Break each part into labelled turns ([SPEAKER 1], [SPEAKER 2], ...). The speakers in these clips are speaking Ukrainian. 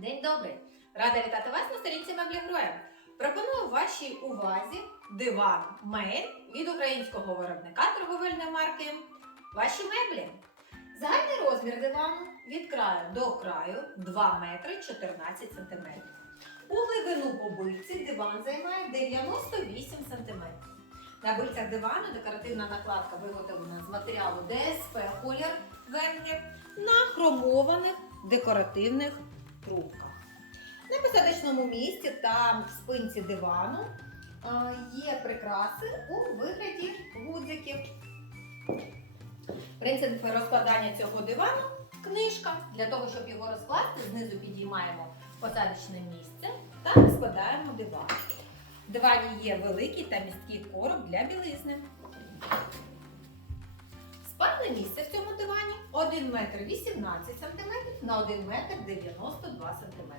[SPEAKER 1] День добрий! Рада вітати вас на сторінці меблі Гроя. Пропоную вашій увазі диван Мейн від українського виробника торговельної марки Ваші меблі. Загальний розмір дивану від краю до краю 2 метри 14 сантиметрів. У глибину по бильці диван займає 98 сантиметрів. На бильцях дивану декоративна накладка виготовлена з матеріалу ДСП колір венгер на хромованих декоративних трубках. На посадочному місці та в спинці дивану е, є прикраси у вигляді гудзиків. Принцип розкладання цього дивану книжка. Для того, щоб його розкласти, знизу підіймаємо посадочне місце та складаємо диван. В дивані є великий та місткий короб для білизни. Спальне місце в цьому дивані 1 метр 18 см на 1 метр 92 см.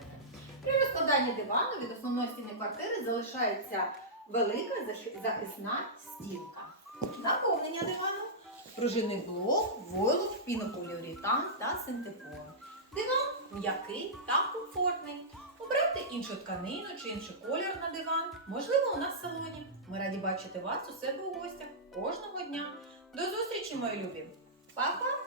[SPEAKER 1] При розкладанні дивану від основної стіни квартири залишається велика захисна стінка. Наповнення дивану пружинний блок, войлок, пінополіуретан та синтепон. Диван м'який та комфортний. Обрати іншу тканину чи інший колір на диван, можливо, у нас в салоні. Ми раді бачити вас у себе у гостях кожного дня. До зустрічі, мої любі! Па-па!